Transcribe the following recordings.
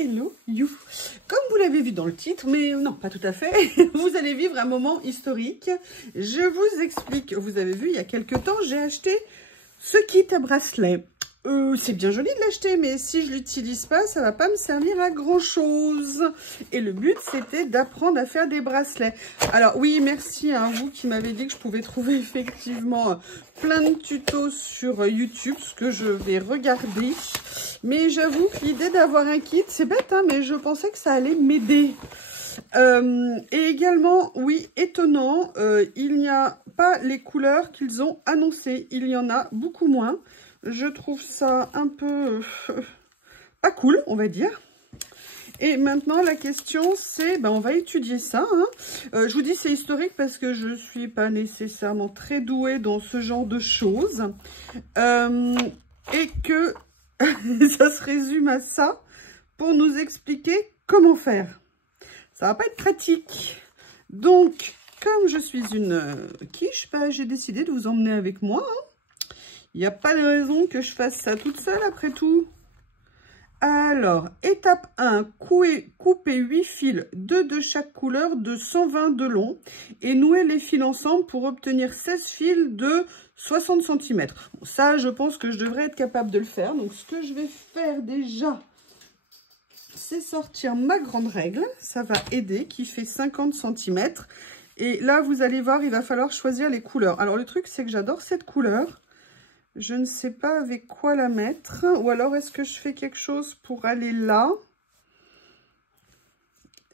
Hello you. Comme vous l'avez vu dans le titre, mais non, pas tout à fait, vous allez vivre un moment historique. Je vous explique. Vous avez vu, il y a quelques temps, j'ai acheté ce kit à bracelet. C'est bien joli de l'acheter, mais si je l'utilise pas, ça va pas me servir à grand chose. Et le but, c'était d'apprendre à faire des bracelets. Alors oui, merci à vous qui m'avez dit que je pouvais trouver effectivement plein de tutos sur YouTube, ce que je vais regarder. Mais j'avoue que l'idée d'avoir un kit, c'est bête, hein, mais je pensais que ça allait m'aider. Et également, oui, étonnant, il n'y a pas les couleurs qu'ils ont annoncées. Il y en a beaucoup moins. Je trouve ça un peu pas cool, on va dire. Et maintenant, la question, c'est, on va étudier ça. Hein. Je vous dis, c'est historique parce que je ne suis pas nécessairement très douée dans ce genre de choses. Et que ça se résume à ça pour nous expliquer comment faire. Ça va pas être pratique. Donc, comme je suis une quiche, j'ai décidé de vous emmener avec moi. Hein. Il n'y a pas de raison que je fasse ça toute seule après tout. Alors, étape 1, couper 8 fils, 2 de chaque couleur de 120 de long et nouer les fils ensemble pour obtenir 16 fils de 60 cm. Bon, ça, je pense que je devrais être capable de le faire. Donc, ce que je vais faire déjà, c'est sortir ma grande règle. Ça va aider, qui fait 50 cm. Et là, vous allez voir, il va falloir choisir les couleurs. Alors, le truc, c'est que j'adore cette couleur. Je ne sais pas avec quoi la mettre. Ou alors, est-ce que je fais quelque chose pour aller là?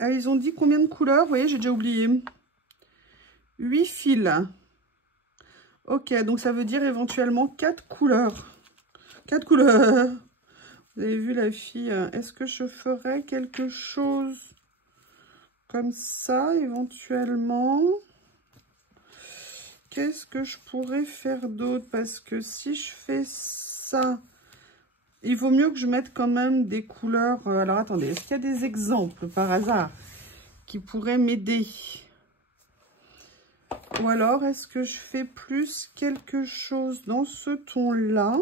Ah, ils ont dit combien de couleurs? Vous voyez, j'ai déjà oublié. 8 fils. Ok, donc ça veut dire éventuellement 4 couleurs. 4 couleurs. Vous avez vu la fille. Est-ce que je ferais quelque chose comme ça, éventuellement? Qu'est-ce que je pourrais faire d'autre? Parce que si je fais ça, il vaut mieux que je mette quand même des couleurs. Alors, attendez, est-ce qu'il y a des exemples par hasard qui pourraient m'aider? Ou alors, est-ce que je fais plus quelque chose dans ce ton-là?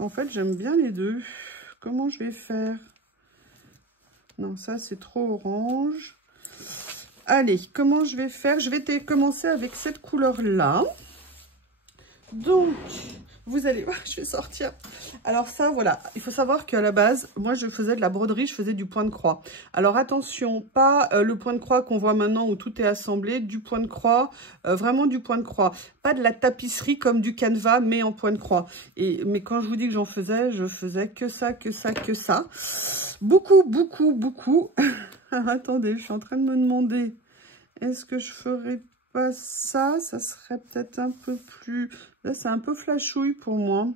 En fait, j'aime bien les deux. Comment je vais faire? Non, ça, c'est trop orange. Allez, comment je vais faire? Je vais commencer avec cette couleur-là. Donc, vous allez voir, je vais sortir. Alors ça, voilà, il faut savoir qu'à la base, moi, je faisais de la broderie, je faisais du point de croix. Alors attention, pas le point de croix qu'on voit maintenant où tout est assemblé, du point de croix, vraiment du point de croix. Pas de la tapisserie comme du canevas, mais en point de croix. Mais quand je vous dis que je faisais que ça, que ça, que ça. Beaucoup, beaucoup, beaucoup. Attendez, je suis en train de me demander, est-ce que je ferais pas ça? Ça serait peut-être un peu plus... Là, c'est un peu flashouille pour moi.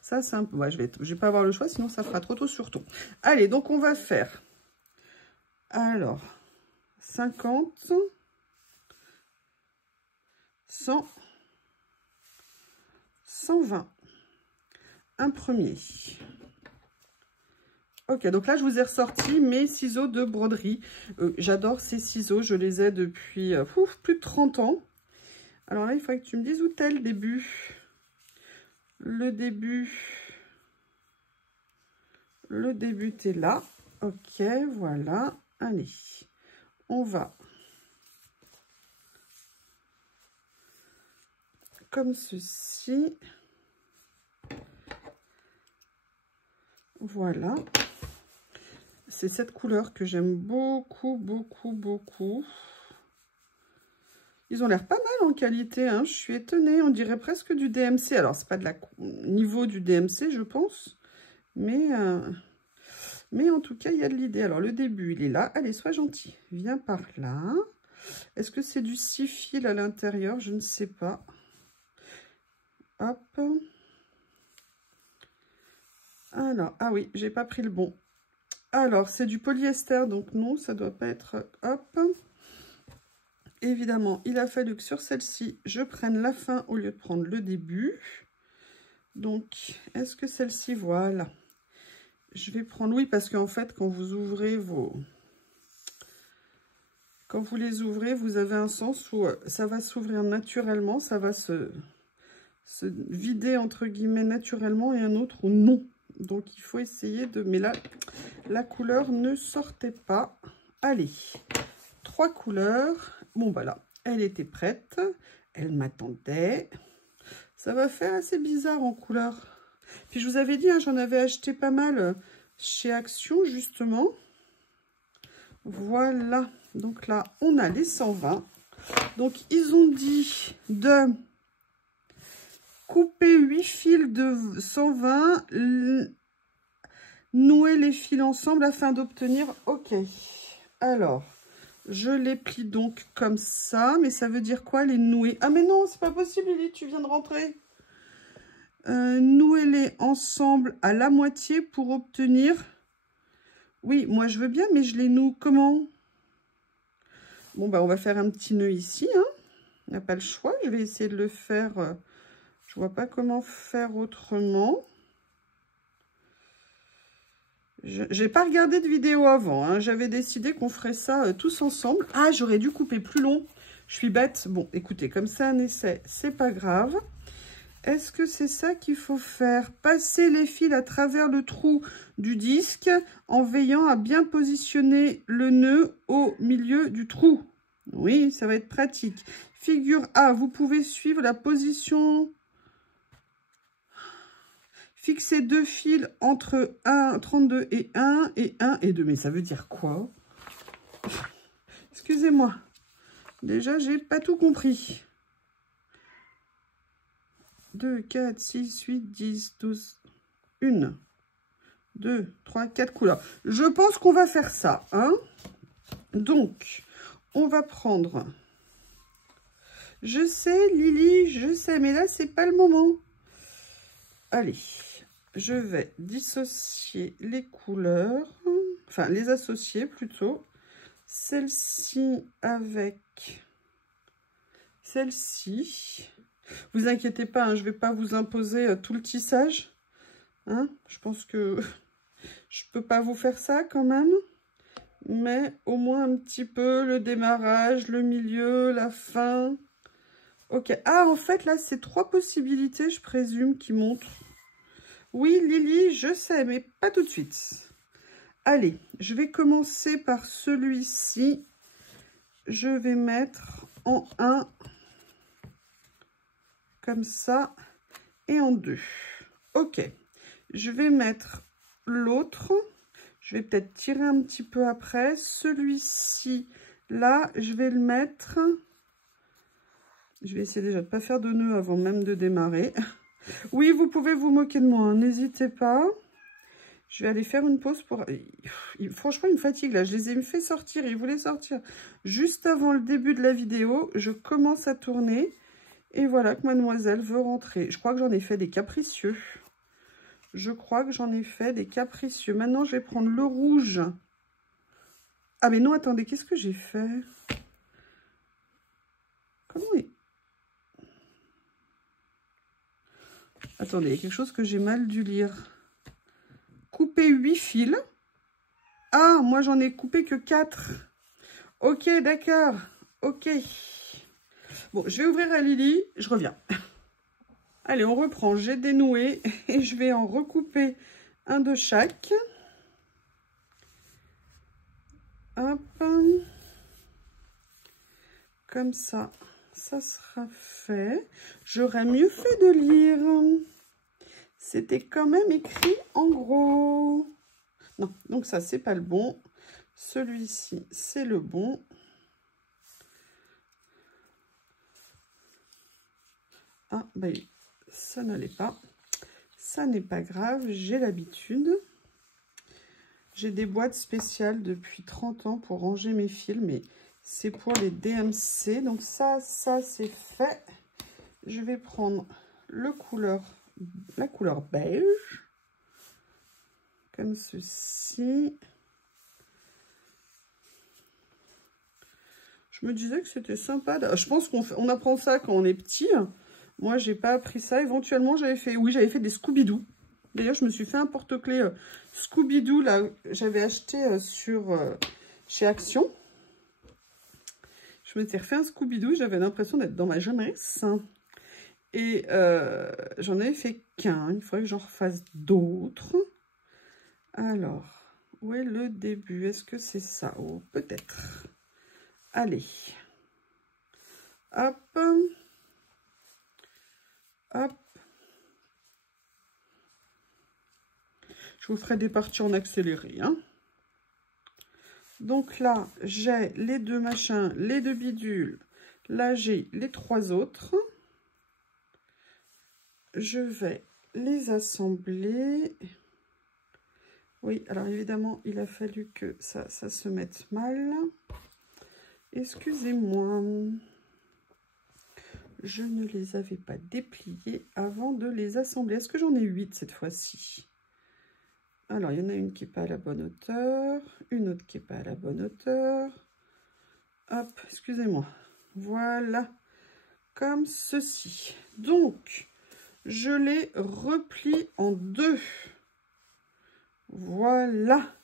Ça, c'est un peu... Ouais, je vais pas avoir le choix, sinon ça fera trop tôt sur tout. Allez, donc on va faire... Alors, 50, 100, 120. Un premier. Ok, donc là, je vous ai ressorti mes ciseaux de broderie. J'adore ces ciseaux, je les ai depuis plus de 30 ans. Alors là, il faudrait que tu me dises où t'es le début. Le début, t'es là. Ok, voilà. Allez, on va comme ceci. Voilà. C'est cette couleur que j'aime beaucoup, beaucoup, beaucoup. Ils ont l'air pas mal en qualité, hein. Je suis étonnée, on dirait presque du DMC. Alors, c'est pas de la niveau du DMC, je pense. Mais en tout cas, il y a de l'idée. Alors, le début, il est là. Allez, sois gentil. Viens par là. Est-ce que c'est du 6 fils à l'intérieur? Je ne sais pas. Hop. Alors, ah oui, j'ai pas pris le bon. Alors, c'est du polyester, donc non, ça doit pas être... Hop. Évidemment, il a fallu que sur celle-ci, je prenne la fin au lieu de prendre le début. Donc, est-ce que celle-ci, voilà. Je vais prendre, oui, parce qu'en fait, quand vous ouvrez vos... Quand vous les ouvrez, vous avez un sens où ça va s'ouvrir naturellement, ça va se se vider entre guillemets naturellement et un autre où non. Donc il faut essayer de... Mais là, la couleur ne sortait pas. Allez, 3 couleurs. Bon voilà, elle était prête. Elle m'attendait. Ça va faire assez bizarre en couleur. Puis je vous avais dit, hein, j'en avais acheté pas mal chez Action justement. Voilà, donc là, on a les 120. Donc ils ont dit de couper 8 fils de 120, nouer les fils ensemble afin d'obtenir... Ok, alors, je les plie donc comme ça, mais ça veut dire quoi les nouer? Ah mais non, c'est pas possible Lily, tu viens de rentrer. Nouez-les ensemble à la moitié pour obtenir... Oui, moi je veux bien, mais je les noue comment? Bon, bah on va faire un petit nœud ici, hein. On n'a pas le choix, je vais essayer de le faire... je vois pas comment faire autrement. J'ai pas regardé de vidéo avant, hein. J'avais décidé qu'on ferait ça tous ensemble. Ah, j'aurais dû couper plus long. Je suis bête. Bon, écoutez, comme ça, un essai, c'est pas grave. Est-ce que c'est ça qu'il faut faire? Passer les fils à travers le trou du disque en veillant à bien positionner le nœud au milieu du trou. Oui, ça va être pratique. Figure A, vous pouvez suivre la position... Fixer 2 fils entre 1,32 et 1 et 1 et 2. Mais ça veut dire quoi? Excusez-moi. Déjà, j'ai pas tout compris. 2, 4, 6, 8, 10, 12. 1, 2, 3, 4 couleurs. Je pense qu'on va faire ça. Hein? Donc, on va prendre... Je sais, Lily, je sais, mais là, c'est pas le moment. Allez. Je vais dissocier les couleurs, enfin les associer plutôt. Celle-ci avec celle-ci. Vous inquiétez pas, hein, je ne vais pas vous imposer tout le tissage. Hein, je pense que je peux pas vous faire ça quand même. Mais au moins un petit peu le démarrage, le milieu, la fin. Ok. Ah, en fait, là, c'est 3 possibilités, je présume, qui montrent. Oui, Lily, je sais, mais pas tout de suite. Allez, je vais commencer par celui-ci. Je vais mettre en 1, comme ça, et en 2. Ok, je vais mettre l'autre. Je vais peut-être tirer un petit peu après. Celui-ci, là, je vais le mettre... Je vais essayer déjà de ne pas faire de nœud avant même de démarrer. Oui, vous pouvez vous moquer de moi, hein, n'hésitez pas. Je vais aller faire une pause pour... Franchement, il me fatigue là. Je les ai fait sortir. Ils voulaient sortir juste avant le début de la vidéo. Je commence à tourner. Et voilà que mademoiselle veut rentrer. Je crois que j'en ai fait des capricieux. Je crois que j'en ai fait des capricieux. Maintenant, je vais prendre le rouge. Ah, mais non, attendez. Qu'est-ce que j'ai fait? Comment il... Attendez, il y a quelque chose que j'ai mal dû lire. Couper 8 fils. Ah, moi j'en ai coupé que 4. Ok, d'accord. Ok. Bon, je vais ouvrir à Lily. Je reviens. Allez, on reprend. J'ai dénoué et je vais en recouper un de chaque. Hop. Comme ça, ça sera fait. J'aurais mieux fait de lire. C'était quand même écrit en gros. Non, donc ça, c'est pas le bon. Celui-ci, c'est le bon. Ah, ben, ça n'allait pas. Ça n'est pas grave, j'ai l'habitude. J'ai des boîtes spéciales depuis 30 ans pour ranger mes fils, mais c'est pour les DMC. Donc ça c'est fait. Je vais prendre la couleur beige. Comme ceci. Je me disais que c'était sympa. Je pense qu'on apprend ça quand on est petit. Moi, j'ai pas appris ça. Éventuellement, j'avais fait des Scooby-Doo. D'ailleurs, je me suis fait un porte-clés Scooby-Doo. Là, j'avais acheté chez Action. Je m'étais refait un Scooby-Doo. J'avais l'impression d'être dans ma jeunesse. Et j'en avais fait qu'un. Il faudrait que j'en refasse d'autres. Alors, où est le début? Est-ce que c'est ça? Oh, peut-être. Allez. Hop. Hop. Je vous ferai des parties en accéléré, hein. Donc là, j'ai les deux machins, les deux bidules. Là, j'ai les trois autres. Je vais les assembler. Oui, alors évidemment, il a fallu que ça se mette mal. Excusez-moi. Je ne les avais pas dépliés avant de les assembler. Est-ce que j'en ai 8 cette fois-ci? Alors, il y en a une qui n'est pas à la bonne hauteur, une autre qui n'est pas à la bonne hauteur. Hop, excusez-moi. Voilà, comme ceci. Donc, je les replie en deux. Voilà.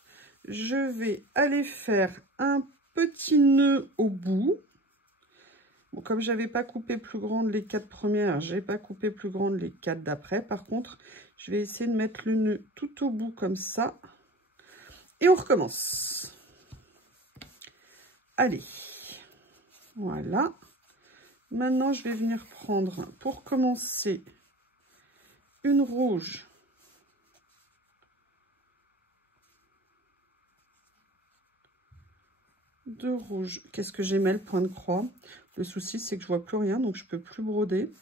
Je vais aller faire un petit nœud au bout. Bon, comme je n'avais pas coupé plus grande les 4 premières, je n'ai pas coupé plus grande les 4 d'après. Par contre, je vais essayer de mettre le nœud tout au bout comme ça. Et on recommence. Allez. Voilà. Maintenant, je vais venir prendre, pour commencer, une rouge. Deux rouges. Qu'est-ce que j'aimais le point de croix? Le souci, c'est que je vois plus rien, donc je peux plus broder.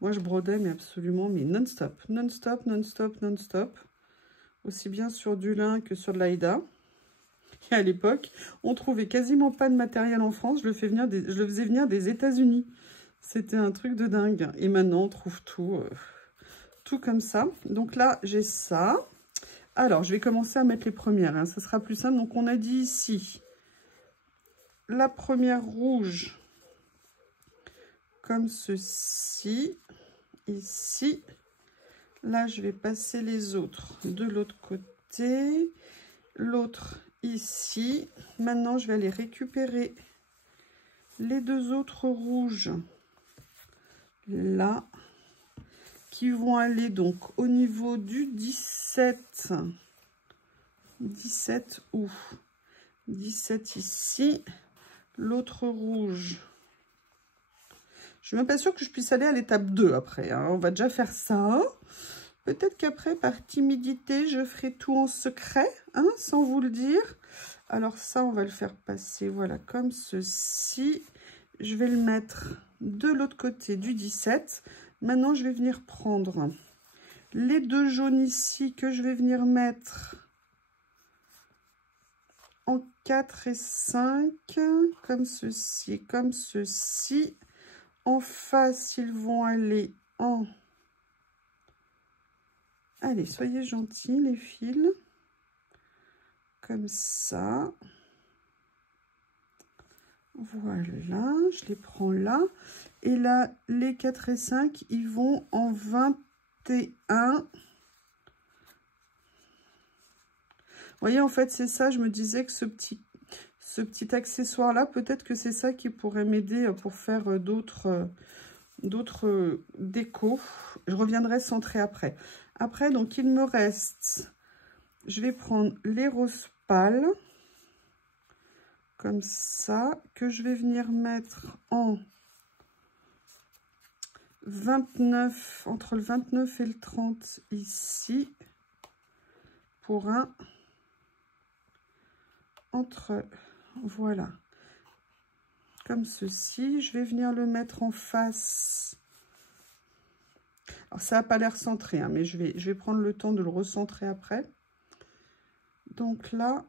Moi, je brodais, mais absolument, mais non-stop. Non-stop, non-stop, non-stop. Aussi bien sur du lin que sur de l'Aïda. Et à l'époque, on trouvait quasiment pas de matériel en France. Je le faisais venir des États-Unis. C'était un truc de dingue. Et maintenant, on trouve tout, tout comme ça. Donc là, j'ai ça. Alors, je vais commencer à mettre les premières. Hein. Ça sera plus simple. Donc, on a dit ici, la première rouge, comme ceci. Ici. Là, je vais passer les autres de l'autre côté. L'autre ici. Maintenant, je vais aller récupérer les deux autres rouges là, qui vont aller donc au niveau du 17. 17 où? 17 ici. L'autre rouge. Je suis même pas sûre que je puisse aller à l'étape 2 après. Hein. On va déjà faire ça. Peut-être qu'après, par timidité, je ferai tout en secret, hein, sans vous le dire. Alors ça, on va le faire passer, voilà, comme ceci. Je vais le mettre de l'autre côté du 17. Maintenant, je vais venir prendre les deux jaunes ici que je vais venir mettre en 4 et 5, comme ceci, comme ceci. En face, ils vont aller en... Allez, soyez gentils, les fils. Comme ça. Voilà, je les prends là. Et là, les 4 et 5, ils vont en 21. Vous voyez, en fait, c'est ça. Je me disais que ce petit accessoire-là, peut-être que c'est ça qui pourrait m'aider pour faire d'autres décos. Je reviendrai centrer après. Après, donc, il me reste... Je vais prendre les roses pâles. Comme ça. Que je vais venir mettre en 29. Entre le 29 et le 30 ici. Pour un... Entre... Voilà. Comme ceci. Je vais venir le mettre en face. Alors, ça n'a pas l'air centré, hein, mais je vais prendre le temps de le recentrer après. Donc là,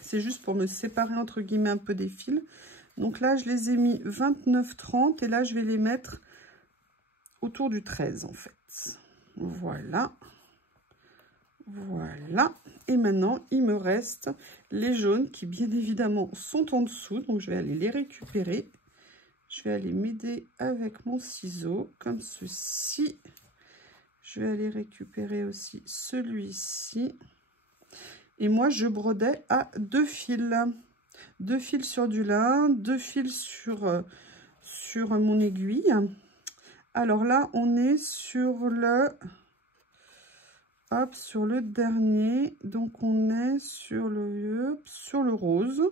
c'est juste pour me séparer entre guillemets un peu des fils. Donc là, je les ai mis 29, 30 et là, je vais les mettre autour du 13 en fait. Voilà. Voilà. Et maintenant, il me reste les jaunes qui, bien évidemment, sont en dessous. Donc, je vais aller les récupérer. Je vais aller m'aider avec mon ciseau, comme ceci. Je vais aller récupérer aussi celui-ci. Et moi, je brodais à 2 fils. 2 fils sur du lin, 2 fils sur mon aiguille. Alors là, on est sur le... Hop, sur le dernier. Donc, on est sur le rose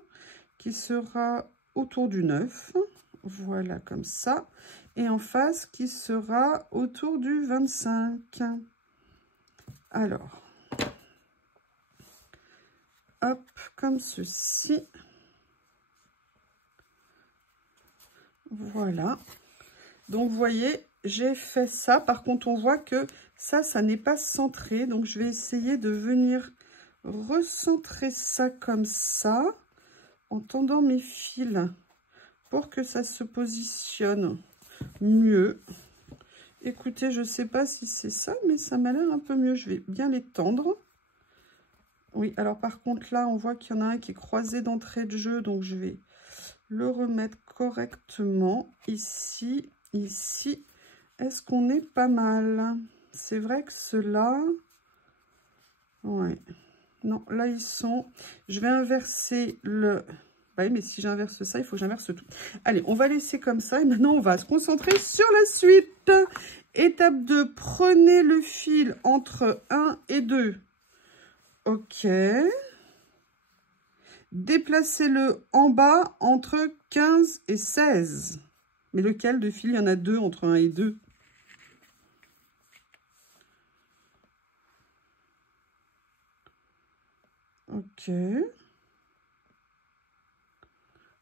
qui sera autour du 9. Voilà, comme ça. Et en face, qui sera autour du 25. Alors, hop, comme ceci. Voilà. Donc, vous voyez, j'ai fait ça. Par contre, on voit que ça n'est pas centré. Donc, je vais essayer de venir recentrer ça comme ça, en tendant mes fils pour que ça se positionne mieux. Écoutez, je ne sais pas si c'est ça, mais ça m'a l'air un peu mieux. Je vais bien les tendre. Oui, alors par contre, là, on voit qu'il y en a un qui est croisé d'entrée de jeu. Donc, je vais le remettre correctement ici, ici. Est-ce qu'on est pas mal? C'est vrai que ceux-là... Ouais. Non, là, ils sont... Je vais inverser le... Oui, mais si j'inverse ça, il faut que j'inverse tout. Allez, on va laisser comme ça. Et maintenant, on va se concentrer sur la suite. Étape 2. Prenez le fil entre 1 et 2. OK. Déplacez-le en bas entre 15 et 16. Mais lequel de fil? Il y en a deux entre 1 et 2. OK.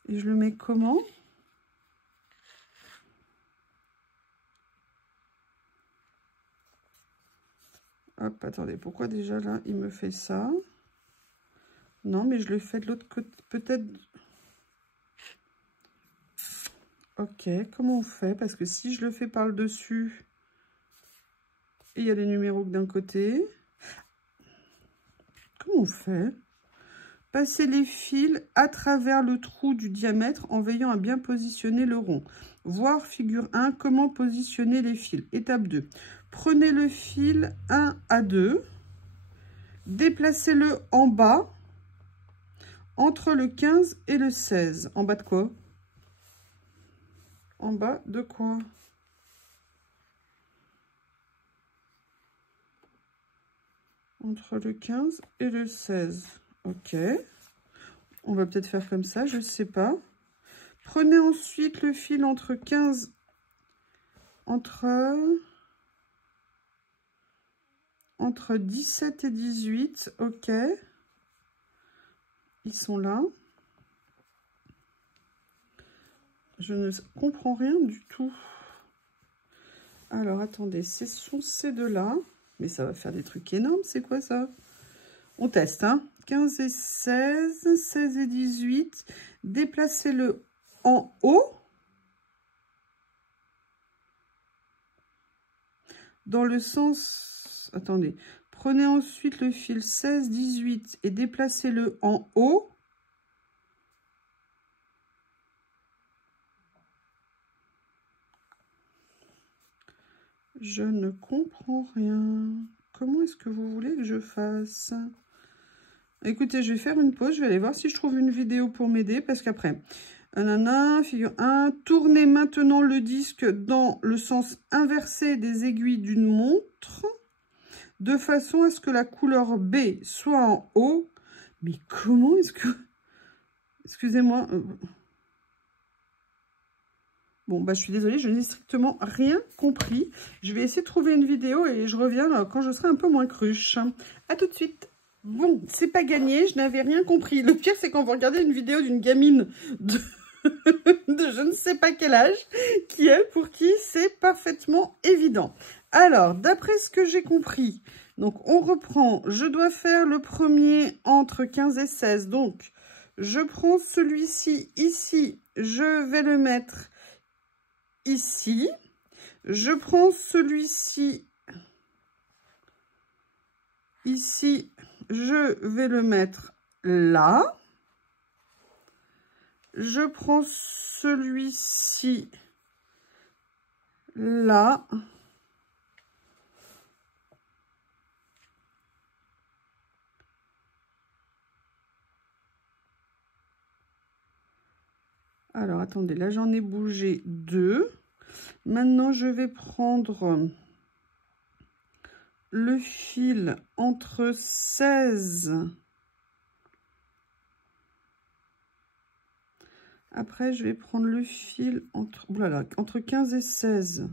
Et je le mets comment? Hop, attendez, pourquoi déjà là, il me fait ça? Non, mais je le fais de l'autre côté, peut-être... Ok, comment on fait? Parce que si je le fais par le dessus, il y a les numéros que d'un côté. Comment on fait? Passer les fils à travers le trou du diamètre en veillant à bien positionner le rond. Voir figure 1, comment positionner les fils. Étape 2. Prenez le fil 1 à 2. Déplacez-le en bas, entre le 15 et le 16. En bas de quoi? En bas de quoi? Entre le 15 et le 16. Ok. On va peut-être faire comme ça, je ne sais pas. Prenez ensuite le fil entre 15... Entre 17 et 18. Ok. Ils sont là. Je ne comprends rien du tout. Alors, attendez. Ce sont ces deux-là. Mais ça va faire des trucs énormes. C'est quoi ça? On teste, hein. 15 et 16, 16 et 18. Déplacez-le en haut. Dans le sens... Attendez. Prenez ensuite le fil 16, 18 et déplacez-le en haut. Je ne comprends rien. Comment est-ce que vous voulez que je fasse? Écoutez, je vais faire une pause. Je vais aller voir si je trouve une vidéo pour m'aider. Parce qu'après, figure 1. Tournez maintenant le disque dans le sens inversé des aiguilles d'une montre. De façon à ce que la couleur B soit en haut. Mais comment est-ce que... Excusez-moi. Bon, bah, je suis désolée, je n'ai strictement rien compris. Je vais essayer de trouver une vidéo et je reviens quand je serai un peu moins cruche. À tout de suite. Bon, c'est pas gagné, je n'avais rien compris. Le pire, c'est quand vous regardez une vidéo d'une gamine de... de je ne sais pas quel âge, pour qui c'est parfaitement évident. Alors, d'après ce que j'ai compris, donc on reprend, je dois faire le premier entre 15 et 16. Donc, je prends celui-ci ici, je vais le mettre ici. Je prends celui-ci ici, je vais le mettre là. Je prends celui-ci là. Alors, attendez, là, j'en ai bougé deux. Maintenant, je vais prendre le fil entre 16. Après, je vais prendre le fil entre 15 et 16.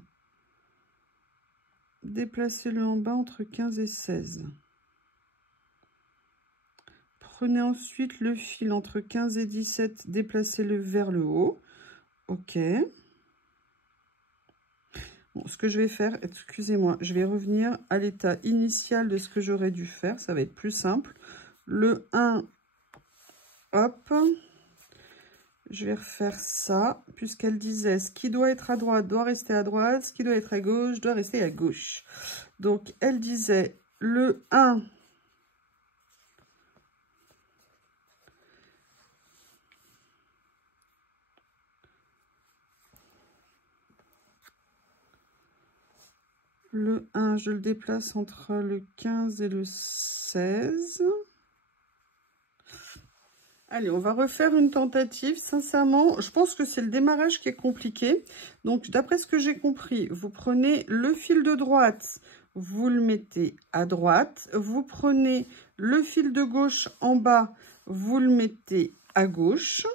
Déplacez-le en bas entre 15 et 16. Prenez ensuite le fil entre 15 et 17, déplacez-le vers le haut. Ok. Bon, ce que je vais faire, excusez-moi, je vais revenir à l'état initial de ce que j'aurais dû faire. Ça va être plus simple. Le 1, hop. Je vais refaire ça, puisqu'elle disait ce qui doit être à droite doit rester à droite, ce qui doit être à gauche doit rester à gauche. Donc, elle disait le 1. Le 1, je le déplace entre le 15 et le 16. Allez, on va refaire une tentative. Sincèrement, je pense que c'est le démarrage qui est compliqué. Donc, d'après ce que j'ai compris, vous prenez le fil de droite, vous le mettez à droite. Vous prenez le fil de gauche en bas, vous le mettez à gauche.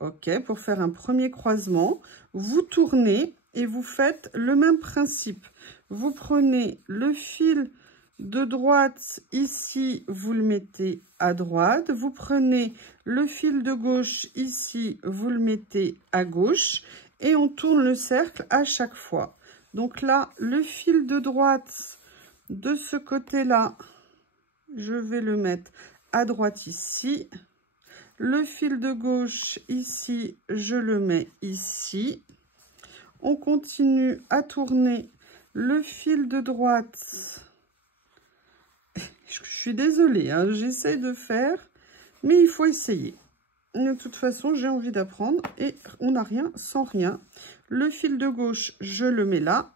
Ok, pour faire un premier croisement, vous tournez et vous faites le même principe. Vous prenez le fil de droite ici, vous le mettez à droite. Vous prenez le fil de gauche ici, vous le mettez à gauche. Et on tourne le cercle à chaque fois. Donc là, le fil de droite de ce côté-là, je vais le mettre à droite ici. Le fil de gauche ici, je le mets ici. On continue à tourner le fil de droite. Je suis désolée, hein, j'essaie de faire, mais il faut essayer. De toute façon, j'ai envie d'apprendre et on n'a rien sans rien. Le fil de gauche, je le mets là.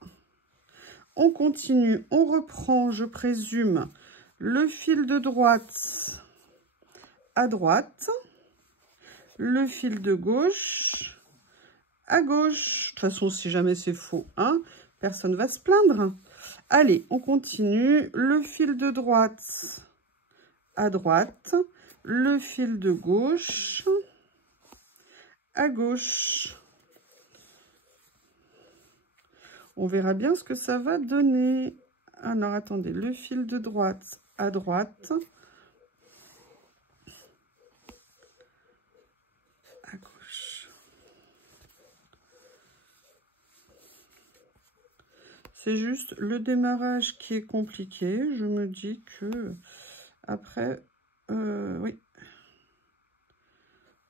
On continue, on reprend, je présume, le fil de droite à droite. Le fil de gauche à gauche. De toute façon, si jamais c'est faux, hein, personne ne va se plaindre. Allez, on continue. Le fil de droite à droite. Le fil de gauche à gauche. On verra bien ce que ça va donner. Alors, attendez. Le fil de droite à droite. À gauche. C'est juste le démarrage qui est compliqué. Je me dis que après, oui.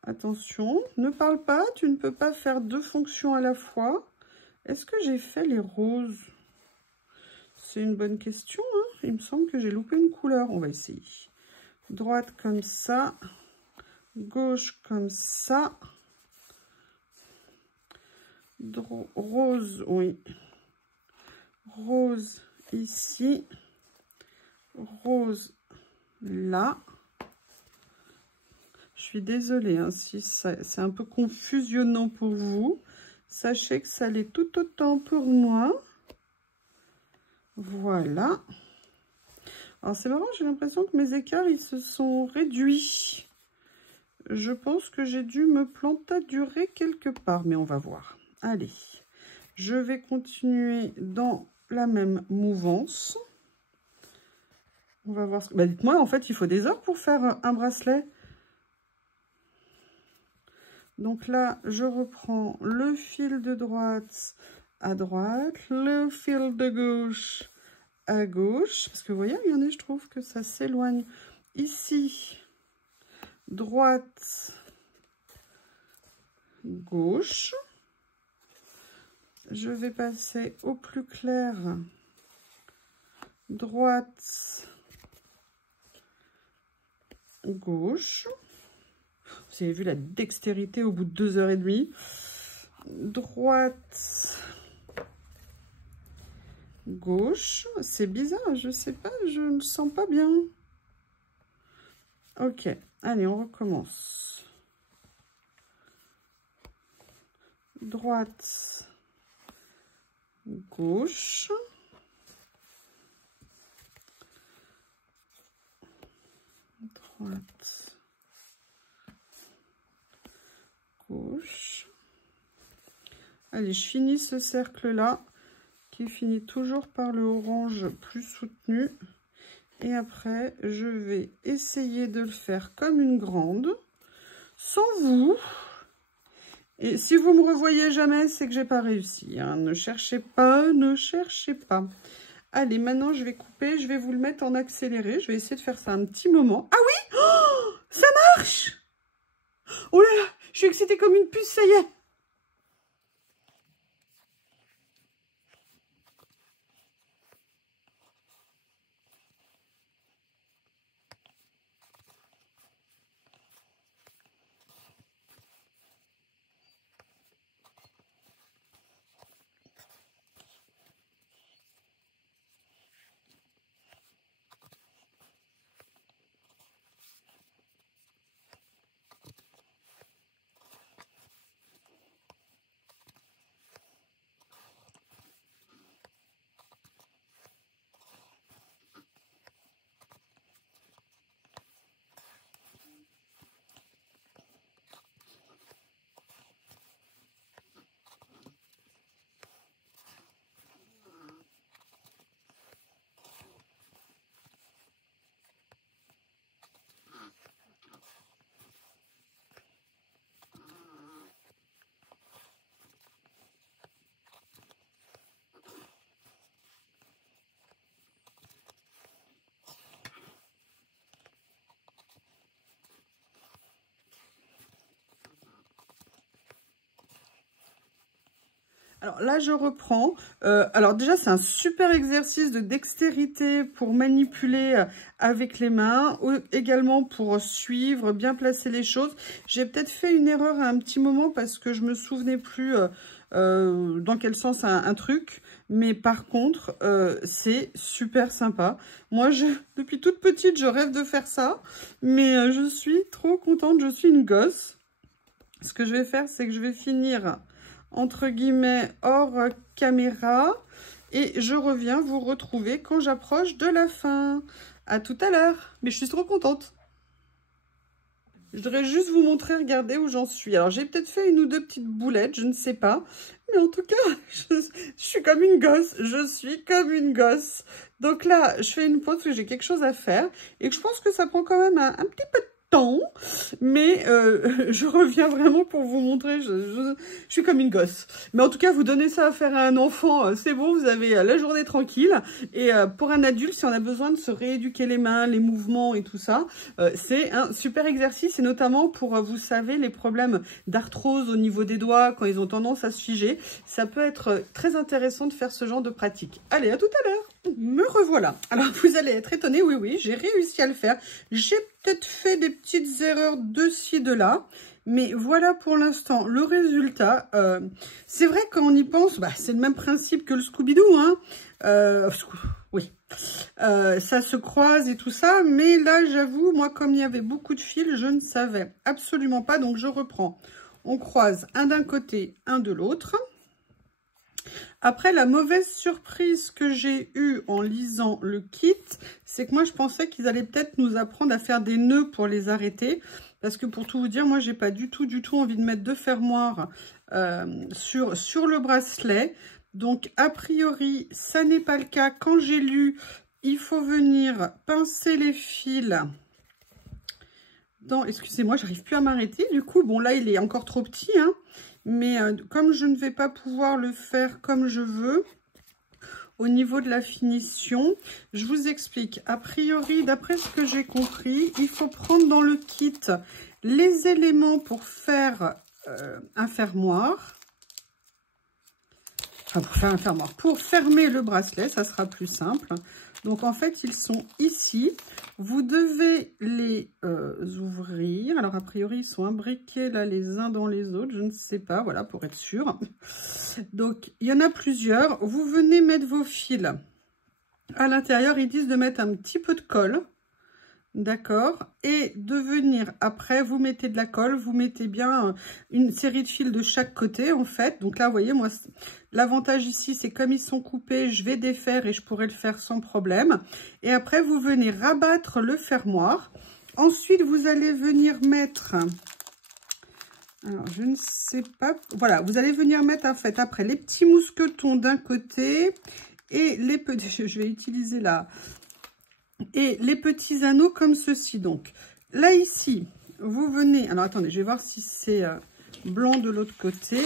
Attention, ne parle pas, tu ne peux pas faire deux fonctions à la fois. Est-ce que j'ai fait les roses? C'est une bonne question, hein. Il me semble que j'ai loupé une couleur. On va essayer. Droite comme ça, gauche comme ça. Rose, oui. Rose ici, rose là. Je suis désolée hein, si c'est un peu confusionnant pour vous. Sachez que ça l'est tout autant pour moi. Voilà. Alors c'est marrant, j'ai l'impression que mes écarts ils se sont réduits. Je pense que j'ai dû me plantadurer quelque part, mais on va voir. Allez, je vais continuer dans la même mouvance. On va voir. Bah, dites-moi, en fait, il faut des heures pour faire un bracelet. Donc là, je reprends le fil de droite à droite, le fil de gauche à gauche. Parce que vous voyez, regardez, je trouve que ça s'éloigne. Ici, droite, gauche. Je vais passer au plus clair. Droite, gauche. Vous avez vu la dextérité au bout de 2h30. Droite, gauche. C'est bizarre, je sais pas, je me sens pas bien. Ok, allez, on recommence. droite, gauche. Droite, gauche. Allez, je finis ce cercle-là, qui finit toujours par le orange plus soutenu. Et après, je vais essayer de le faire comme une grande, sans vous. Et si vous me revoyez jamais, c'est que j'ai pas réussi, hein. Ne cherchez pas, ne cherchez pas. Allez, maintenant, je vais couper, je vais vous le mettre en accéléré. Je vais essayer de faire ça un petit moment. Ah oui, oh, ça marche! Oh là là, je suis excitée comme une puce, ça y est. Alors là, je reprends. Alors déjà, c'est un super exercice de dextérité pour manipuler avec les mains, également pour suivre, bien placer les choses. J'ai peut-être fait une erreur à un petit moment parce que je me souvenais plus dans quel sens un truc. Mais par contre, c'est super sympa. Moi, depuis toute petite, je rêve de faire ça. Mais je suis trop contente, je suis une gosse. Ce que je vais faire, c'est que je vais finir entre guillemets hors caméra et je reviens vous retrouver quand j'approche de la fin. À tout à l'heure. Mais je suis trop contente. Je voudrais juste vous montrer, regardez où j'en suis. Alors j'ai peut-être fait une ou deux petites boulettes, je ne sais pas. Mais en tout cas, je suis comme une gosse. Je suis comme une gosse. Donc là, je fais une pause parce que j'ai quelque chose à faire. Et que je pense que ça prend quand même un petit peu de temps, mais je reviens vraiment pour vous montrer, je suis comme une gosse. Mais en tout cas, vous donnez ça à faire à un enfant, c'est bon, vous avez la journée tranquille. Et pour un adulte, si on a besoin de se rééduquer les mains, les mouvements et tout ça, c'est un super exercice, et notamment pour, vous savez, les problèmes d'arthrose au niveau des doigts, quand ils ont tendance à se figer, ça peut être très intéressant de faire ce genre de pratique. Allez, à tout à l'heure. Me revoilà. Alors, vous allez être étonnés, oui, j'ai réussi à le faire. J'ai peut-être fait des petites erreurs de ci, de là, mais voilà pour l'instant le résultat. C'est vrai, quand on y pense, bah, c'est le même principe que le Scooby-Doo, hein. Oui, ça se croise et tout ça, mais là, j'avoue, moi, comme il y avait beaucoup de fils, je ne savais absolument pas, donc je reprends. On croise un d'un côté, un de l'autre. Après, la mauvaise surprise que j'ai eue en lisant le kit, c'est que moi, je pensais qu'ils allaient peut-être nous apprendre à faire des nœuds pour les arrêter. Parce que pour tout vous dire, moi, j'ai pas du tout envie de mettre de fermoir sur le bracelet. Donc, a priori, ça n'est pas le cas. Quand j'ai lu, il faut venir pincer les fils. Excusez-moi, j'arrive plus à m'arrêter. Du coup, bon, là, il est encore trop petit, hein. Mais comme je ne vais pas pouvoir le faire comme je veux, au niveau de la finition, je vous explique. A priori, d'après ce que j'ai compris, il faut prendre dans le kit les éléments pour faire un fermoir. Enfin, pour faire un fermoir. Pour fermer le bracelet, ça sera plus simple. Donc, en fait, ils sont ici. Vous devez les ouvrir. Alors, a priori, ils sont imbriqués là les uns dans les autres. Je ne sais pas, voilà, pour être sûr. Donc, il y en a plusieurs. Vous venez mettre vos fils à l'intérieur. Ils disent de mettre un petit peu de colle. d'accord, et de venir après, vous mettez de la colle, vous mettez bien une série de fils de chaque côté en fait. Donc là, vous voyez, moi, l'avantage ici, c'est comme ils sont coupés, je vais défaire et je pourrais le faire sans problème. Et après, vous venez rabattre le fermoir. Ensuite, vous allez venir mettre... Alors, je ne sais pas... Voilà, vous allez venir mettre en fait après les petits mousquetons d'un côté et les petits... Je vais utiliser là... Et les petits anneaux comme ceci. Donc là ici, vous venez... Alors attendez, je vais voir si c'est blanc de l'autre côté.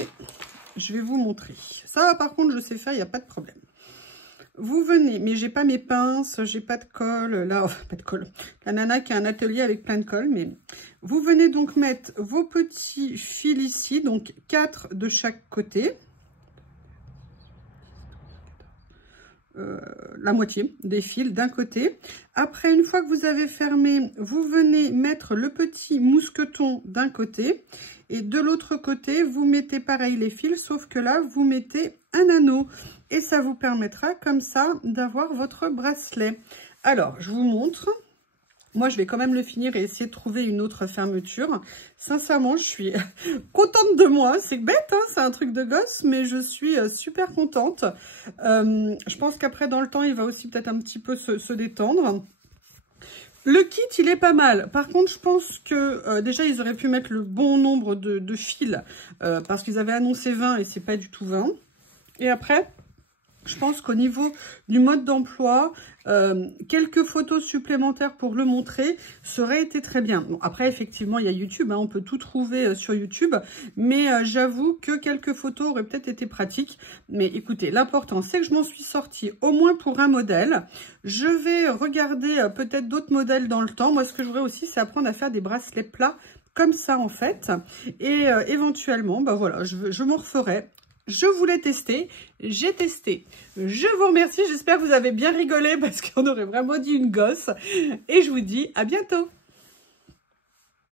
Je vais vous montrer. Ça par contre, je sais faire, il n'y a pas de problème. Vous venez, mais j'ai pas mes pinces, j'ai pas de colle. Là, oh, pas de colle. La nana qui a un atelier avec plein de colle. Mais vous venez donc mettre vos petits fils ici. Donc 4 de chaque côté. La moitié des fils d'un côté. Après, une fois que vous avez fermé, vous venez mettre le petit mousqueton d'un côté et de l'autre côté, vous mettez pareil les fils, sauf que là, vous mettez un anneau et ça vous permettra comme ça d'avoir votre bracelet. Alors, je vous montre. Moi, je vais quand même le finir et essayer de trouver une autre fermeture. Sincèrement, je suis contente de moi. C'est bête, hein, c'est un truc de gosse, mais je suis super contente. Je pense qu'après, dans le temps, il va aussi peut-être un petit peu se détendre. Le kit, il est pas mal. Par contre, je pense que déjà, ils auraient pu mettre le bon nombre de fils parce qu'ils avaient annoncé 20 et c'est pas du tout 20. Et après... Je pense qu'au niveau du mode d'emploi, quelques photos supplémentaires pour le montrer, ça aurait été très bien. Bon, après, effectivement, il y a YouTube, hein, on peut tout trouver sur YouTube, mais j'avoue que quelques photos auraient peut-être été pratiques. Mais écoutez, l'important, c'est que je m'en suis sortie au moins pour un modèle. Je vais regarder peut-être d'autres modèles dans le temps. Moi, ce que je voudrais aussi, c'est apprendre à faire des bracelets plats comme ça, en fait. Et éventuellement, bah voilà, je m'en referai. Je voulais tester, j'ai testé. Je vous remercie, j'espère que vous avez bien rigolé parce qu'on aurait vraiment dit une gosse. Et je vous dis à bientôt.